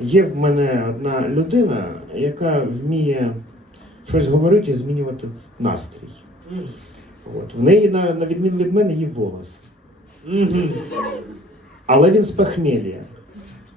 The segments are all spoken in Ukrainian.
Є в мене одна людина, яка вміє щось говорити і змінювати настрій. От. В неї, на, на відміну від мене, є волос. Але він з похмілля.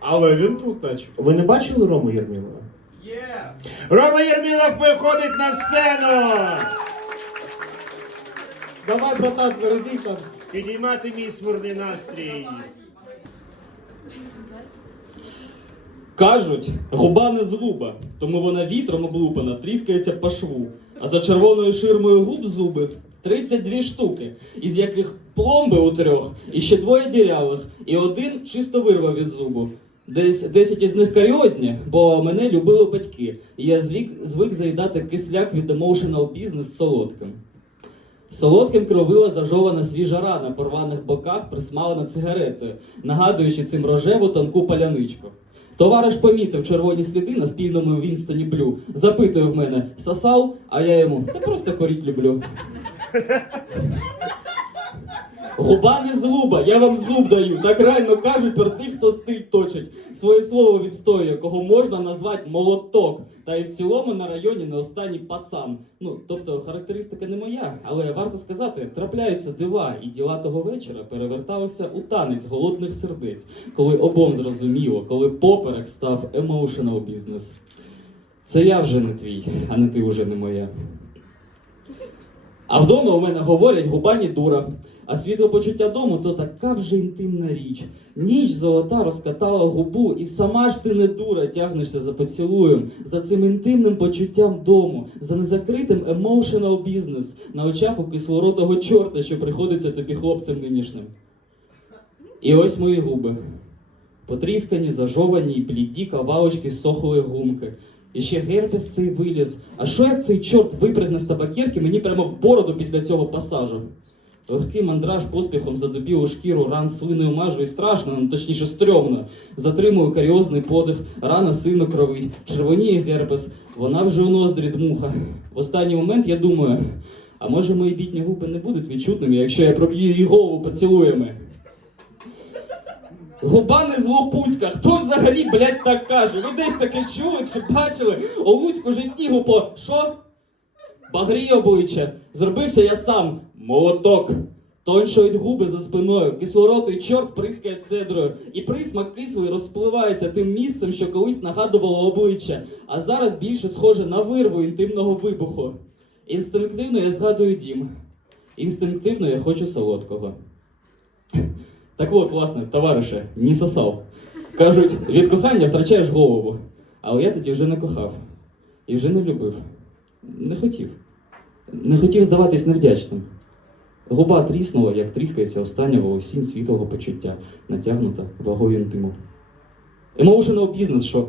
Але він тут наче. Ви не бачили Рому Єрмілова? Є! Рома Єрмілов виходить на сцену! Давай, братан, березі там. Підіймати мій смурний настрій. Кажуть, губа не злуба, тому вона вітром облупана, тріскається по шву. А за червоною ширмою губ зуби 32 штуки, із яких пломби у трьох, і ще двоє дірявих, і один чисто вирвав від зубу. Десь 10 із них каріозні, бо мене любили батьки, і я звик, звик заїдати кисляк від emotional business солодким. Солодким кровила зажована свіжа рана по рваних боках, присмалена цигаретою, нагадуючи цим рожеву тонку паляничку. Товариш помітив червоні сліди на спільному Вінстоні Блю. Запитує в мене, сосав, а я йому та просто коріть люблю. Губа не злуба, я вам зуб даю. Так реально кажуть про тих, хто стиль точить. Своє слово відстоює, кого можна назвати молоток. Та й в цілому на районі не останній пацан. Ну, тобто характеристика не моя, але варто сказати, трапляються дива, і діла того вечора переверталися у танець голодних сердець, коли обом зрозуміло, коли поперек став emotional бізнес. Це я вже не твій, а не ти вже не моя. А вдома у мене говорять губані дура. А світло почуття дому то така вже інтимна річ. Ніч золота розкатала губу, і сама ж ти не дура тягнешся за поцілуєм, за цим інтимним почуттям дому, за незакритим emotional бізнес на очах у кислоротого чорта, що приходиться тобі хлопцем нинішнім. І ось мої губи. Потріскані, зажовані й бліді кавалочки сохлої гумки. І ще герпес цей виліз. А що як цей чорт випрягне з табакерки мені прямо в бороду після цього пасажу? Легкий мандраж поспіхом задубілу шкіру, ран слиною мажу і страшно, ну точніше стрьомно. Затримую каріозний подих, рана сильно кровить, червоніє герпес, вона вже у ноздрі дмуха. В останній момент я думаю, а може мої бідні губи не будуть відчутними, якщо я проб'ю її голову поцілуями. Губа не злопуцька, хто взагалі, блядь, так каже? Ви десь таке чули чи бачили? У Луцьку снігу по що? Багрій обличчя. Зробився я сам. Молоток. Тоншають губи за спиною, кислоротий чорт прискає цедрою, і присмак кислий розпливається тим місцем, що колись нагадувало обличчя, а зараз більше схоже на вирву інтимного вибуху. Інстинктивно я згадую дім. Інстинктивно я хочу солодкого. Так от, власне, товарише, не сосав. Кажуть, від кохання втрачаєш голову. Але я тоді вже не кохав. І вже не любив. Не хотів. Не хотів здаватись невдячним. Губа тріснула, як тріскається остання волосінь світлого почуття, натягнута вагою інтиму. Emotional бізнес, що?